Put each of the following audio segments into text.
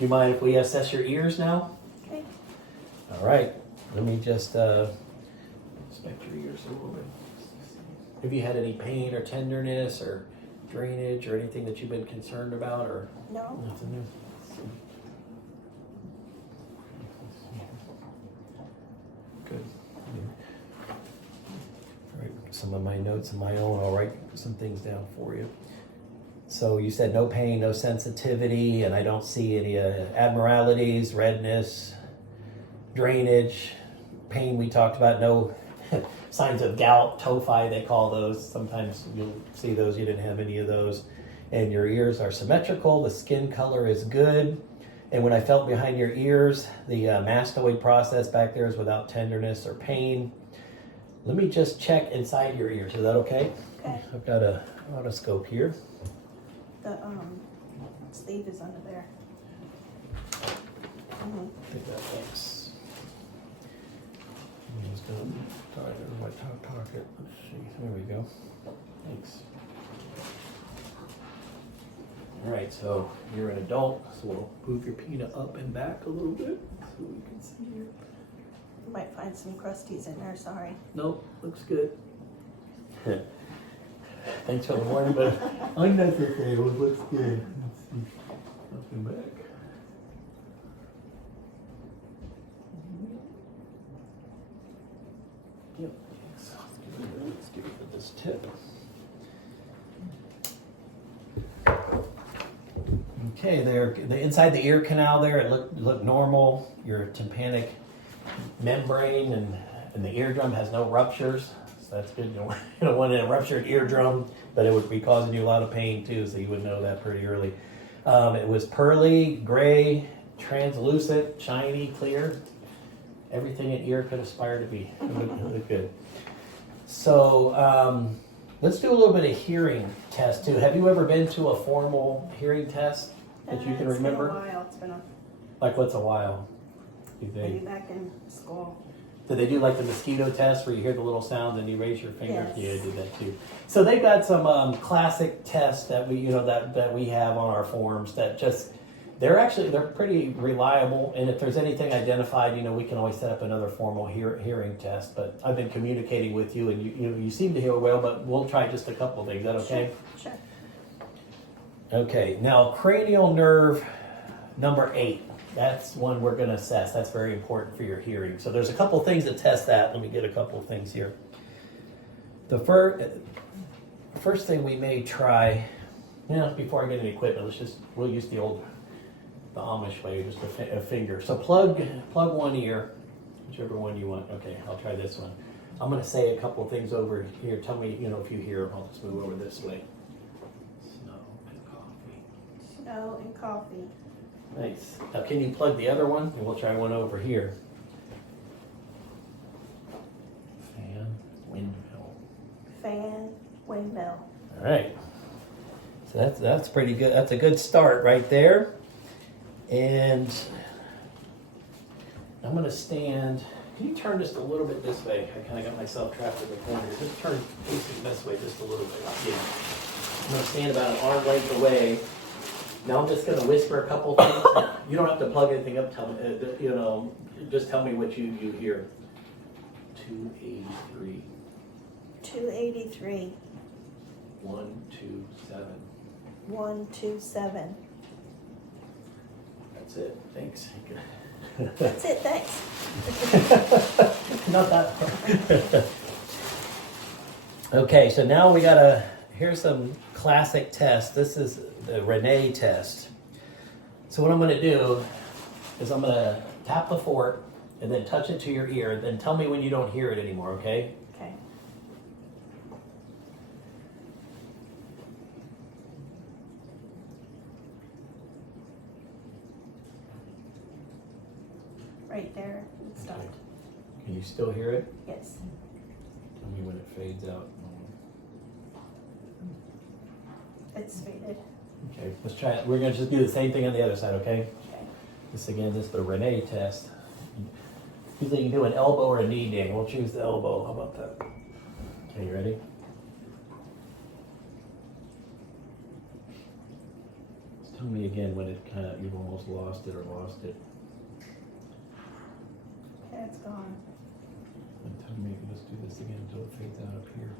you mind if we assess your ears now? Okay. All right. Let me just inspect your ears a little bit. Have you had any pain or tenderness or drainage or anything that you've been concerned about, or No. nothing new? Good. All right. Some of my notes of my own. I'll write some things down for you. So you said no pain, no sensitivity, and I don't see any abnormalities, redness, drainage, pain we talked about, no signs of gout, tophi they call those. Sometimes you'll see those, you didn't have any of those. And your ears are symmetrical, the skin color is good. And when I felt behind your ears, the mastoid process back there is without tenderness or pain. Let me just check inside your ears, is that okay? Okay. I've got a otoscope here. The sleeve is under there. I think that looks. I'm just gonna tie it in my top pocket. Let's see. There we go. Thanks. All right, so you're an adult, so we'll move your peanut up and back a little bit so we can see here. You might find some crusties in there, sorry. Nope, looks good. Thanks for the warning, but I think that's okay. It looks good. Let's see. Up and back. Yep. Let's get rid of this tip. Okay, there. The inside the ear canal there, it looked normal. Your tympanic membrane and the eardrum has no ruptures. That's good. You don't want a ruptured eardrum, but it would be causing you a lot of pain too, so you would know that pretty early. It was pearly, gray, translucent, shiny, clear. Everything an ear could aspire to be. It looked good. So let's do a little bit of hearing test too. Have you ever been to a formal hearing test that you can remember? It's been a while. It's been Like what's a while? maybe back in school. Did they do like the mosquito test where you hear the little sound and you raise your finger? Yes. Yeah, I did that too. So they've got some classic tests that we, that we have on our forms that just, they're pretty reliable. And if there's anything identified, we can always set up another formal hearing test. But I've been communicating with you and you seem to hear well, but we'll try just a couple of things. Is that okay? Sure. Okay, now cranial nerve number 8. That's one we're going to assess. That's very important for your hearing. So there's a couple things to test that. Let me get a couple of things here. The first thing we may try, before I get any equipment, we'll use the Amish way, just a finger. So plug one ear, whichever one you want. Okay, I'll try this one. I'm going to say a couple of things over here. Tell me, if you hear. I'll just move over this way. Snow and coffee. Snow and coffee. Nice. Now can you plug the other one? And we'll try one over here. Fan, windmill. Fan, windmill. All right. So that's pretty good. That's a good start right there. And I'm going to stand. Can you turn just a little bit this way? I kind of got myself trapped in the corner. Just turn facing this way just a little bit. Yeah. I'm going to stand about an arm length away. Now I'm just going to whisper a couple things. You don't have to plug anything up. Tell me, just tell me what you hear. 283. 283. 127. 127. That's it. Thanks. That's it, thanks. Not that far. Okay, so now here's some classic tests. This is the Rinne test. So what I'm going to do is I'm going to tap the fork and then touch it to your ear, and then tell me when you don't hear it anymore, okay? Okay. Right there, it stopped. Can you still hear it? Yes. Tell me when it fades out. It's faded. Okay, let's try it. We're going to just do the same thing on the other side, okay? Okay. This is the Rinne test. Usually you can do an elbow or a knee, Dan. We'll choose the elbow. How about that? Okay, you ready? Just Tell me again when it kind of, you've almost lost it or lost it. Okay, it's gone. And tell me, let's do this again until it fades out up here.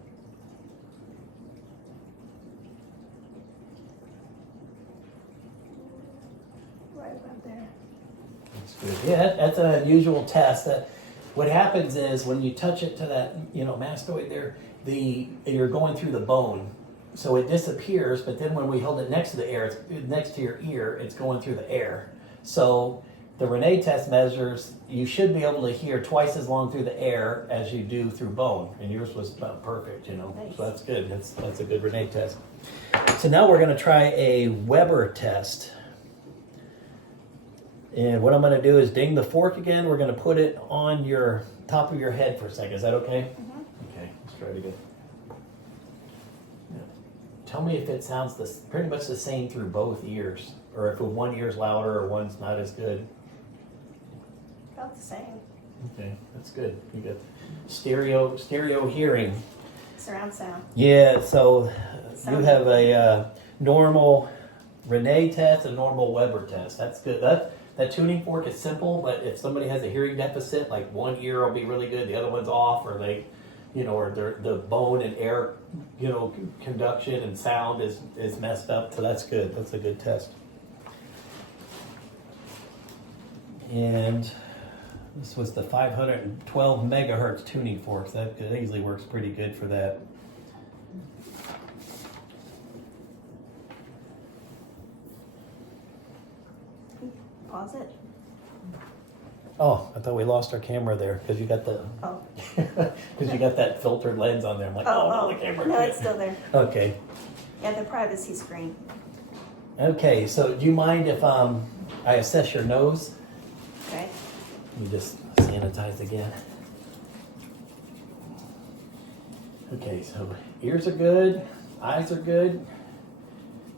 Right about there. That's good. Yeah, that's an unusual test. What happens is when you touch it to that, mastoid there, you're going through the bone. So it disappears, but then when we hold it next to the air, it's next to your ear, it's going through the air. So the Rinne test measures, you should be able to hear twice as long through the air as you do through bone. And yours was about perfect, Nice. So that's good. That's a good Rinne test. So now we're going to try a Weber test. And what I'm going to do is ding the fork again. We're going to put it on your top of your head for a second. Is that okay? Mm-hmm. Okay, let's try it again. Tell me if it sounds pretty much the same through both ears, or if one ear's louder or one's not as good. About the same. Okay, that's good. You got stereo hearing. Surround sound. Yeah, so you Sound. have a normal Rinne test and normal Weber test. That's good. That tuning fork is simple, but if somebody has a hearing deficit, like one ear will be really good, the other one's off, or they, or the bone and air, conduction and sound is messed up. So that's good. That's a good test. And this was the 512 megahertz tuning fork. That easily works pretty good for that. Pause it. Oh, I thought we lost our camera there because you got the Oh. because you got that filtered lens on there. I'm like, no, the camera. No, it's still there. Okay. Yeah, the privacy screen. Okay. So, do you mind if I assess your nose? Okay. Let me just sanitize again. Okay. So ears are good, eyes are good.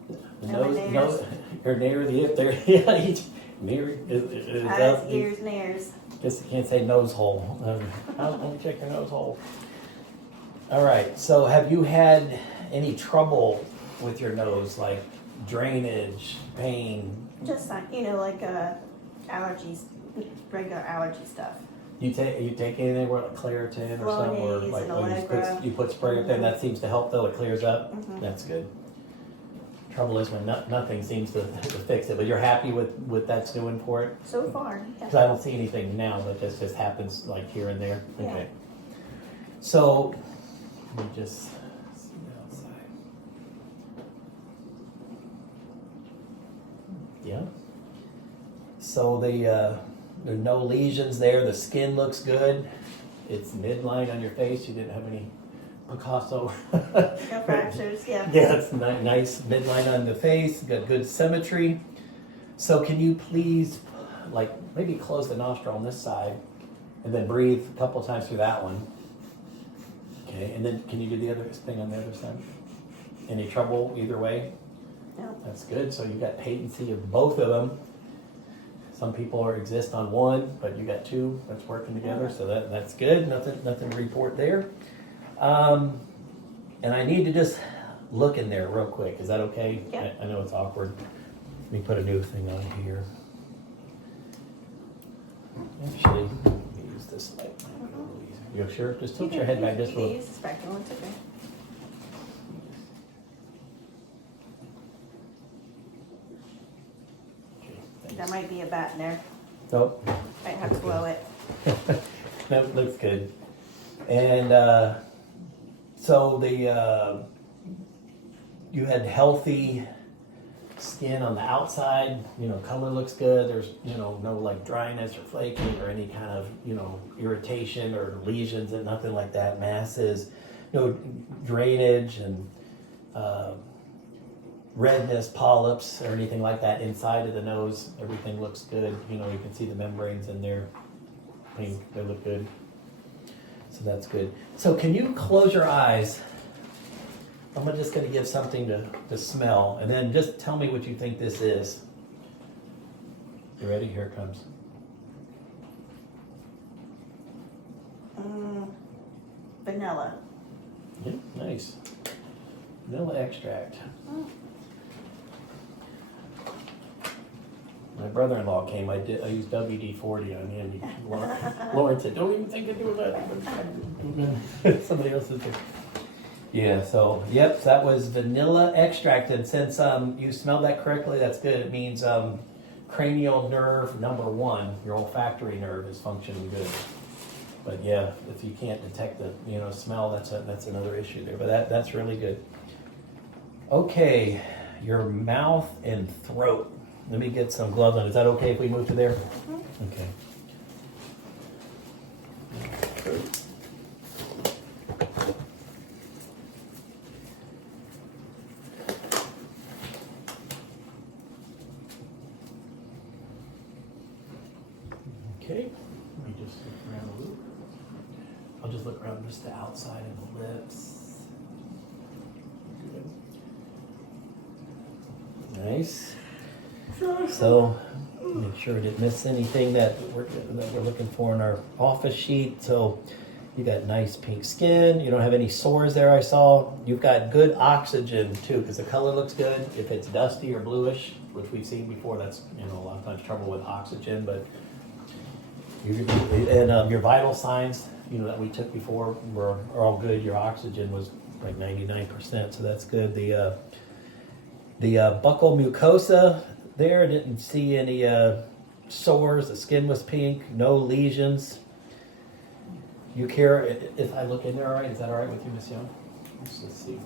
The And my nares. your nares, yeah, near is Eyes, ears, nares. Guess you can't say nose hole. Let me check your nose hole. All right. So, have you had any trouble with your nose, like drainage, pain? Just like allergies, regular allergy stuff. You take anything like Claritin or something, or Flonase like and oh, Allegra. you put spray up there, and that seems to help though. It clears up. Mhm. That's good. Trouble is when nothing seems to fix it, but you're happy with that's doing for it. So far, Because yeah. I don't see anything now, but this just happens like here and there. Yeah. Okay. So, let me just see outside. Yeah. So there's no lesions there. The skin looks good. It's midline on your face. You didn't have any Picasso. No fractures, yeah. Yeah, it's nice midline on the face. Got good symmetry. So can you please, maybe close the nostril on this side, and then breathe a couple times through that one. Okay, and then can you do the other thing on the other side? Any trouble either way? No. That's good. So you got patency of both of them. Some people exist on one, but you got two that's working together, so that's good. Nothing to report there. And I need to just look in there real quick. Is that okay? Yeah. I know it's awkward. Let me put a new thing on here. Actually, let me use this light. You sure? Just tilt your head back just a You can little. use the spectrum, it's okay. Okay, There thanks. might be a bat in there. Oh, Might have to blow it. that looks good. And so you had healthy skin on the outside. Color looks good. There's no like dryness or flaking or any kind of irritation or lesions and nothing like that. Masses, no drainage and redness, polyps, or anything like that inside of the nose. Everything looks good. You can see the membranes in there. Pink, they look good. So that's good. So can you close your eyes? I'm just going to give something to smell, and then just tell me what you think this is. You ready? Here it comes. Vanilla. Yeah, nice. Vanilla extract. My brother-in-law came. I used WD-40 on him. Lauren said, "Don't even think of doing that." Somebody else is there. Yeah. So yep, that was vanilla extract, and since you smelled that correctly, that's good. It means cranial nerve number 1, your olfactory nerve, is functioning good. But yeah, if you can't detect the smell, that's another issue there. But that's really good. Okay, your mouth and throat. Let me get some gloves on. Is that okay if we move to there? Okay. Okay. Let me just look around a little. I'll just look around just the outside of the lips. Good. Nice. So make sure we didn't miss anything that we're looking for in our office sheet. So you got nice pink skin. You don't have any sores there, I saw. You've got good oxygen too, because the color looks good. If it's dusty or bluish, which we've seen before, that's a lot of times trouble with oxygen. But your vital signs, that we took before are all good. Your oxygen was like 99%, so that's good. The buccal mucosa there, didn't see any sores. The skin was pink, no lesions. You care if I look in there all right? Is that all right with you, Miss Young? Let's see.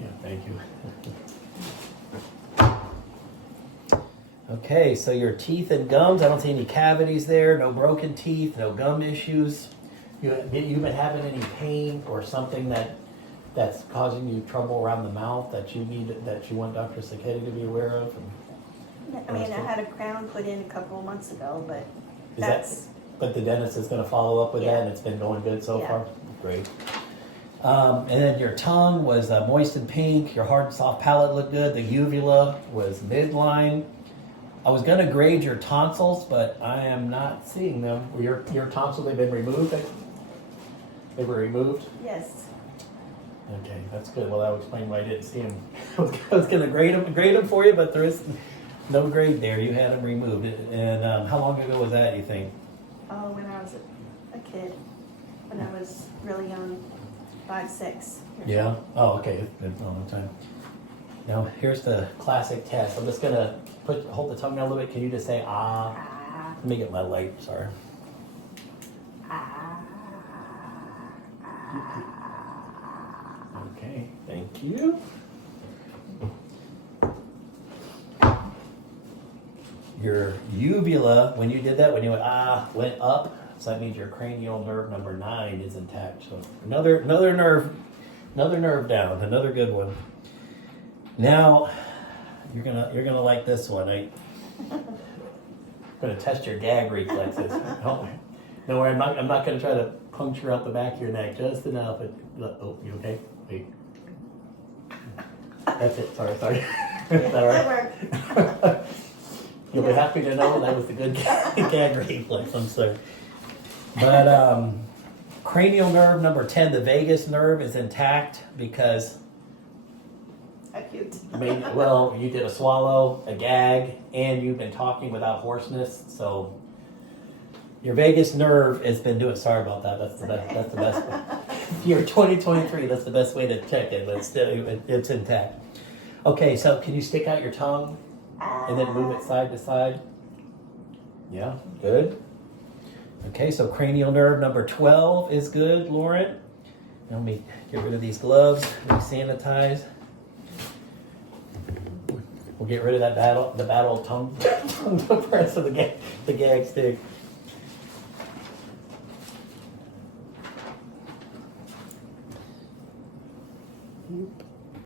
Yeah, thank you. Okay, so your teeth and gums, I don't see any cavities there, no broken teeth, no gum issues. You've been having any pain or something that's causing you trouble around the mouth that you want Dr. Sacchetti to be aware of? I mean, I had a crown put in a couple of months ago, but but the dentist is going to follow up with that, and it's been going good so far? Great. And then your tongue was moist and pink, your hard and soft palate looked good, the uvula was midline. I was going to grade your tonsils, but I am not seeing them. Your tonsils, they've been removed? They were removed? yes. Okay, that's good. Well, that would explain why I didn't see them. I was going to grade them for you, but there is no grade there. You had them removed. And how long ago was that, you think? Oh, when I was a kid, when I was really young, 5, 6. Yeah? Oh, okay. It's been a long time. Now, here's the classic test. I'm just going to hold the tongue down a little bit. Can you just say, ah? Ah, Let me get my light, sorry. ah, Okay, thank you. Your uvula, when you did that, when you went up, so that means your cranial nerve number 9 is intact. So another nerve down, another good one. Now you're gonna like this one. I'm gonna test your gag reflexes. Don't worry, I'm not gonna try to puncture out the back of your neck just enough. You okay? Wait. That's it. Sorry. Is that all right? that You'll be happy to know that was the good gag reflex. I'm sorry. But cranial nerve number 10, the vagus nerve, is intact because cute. you did a swallow, a gag, and you've been talking without hoarseness. So your vagus nerve has been doing. Sorry about that. That's the best. You're 2023. That's the best way to check it. But still, it's intact. Okay, so can you stick out your tongue and then move it side to side? Yeah, good. Okay, so cranial nerve number 12 is good, Lauren. Now let me get rid of these gloves. Let me sanitize. We'll get rid of the battle tongue press of the gag stick.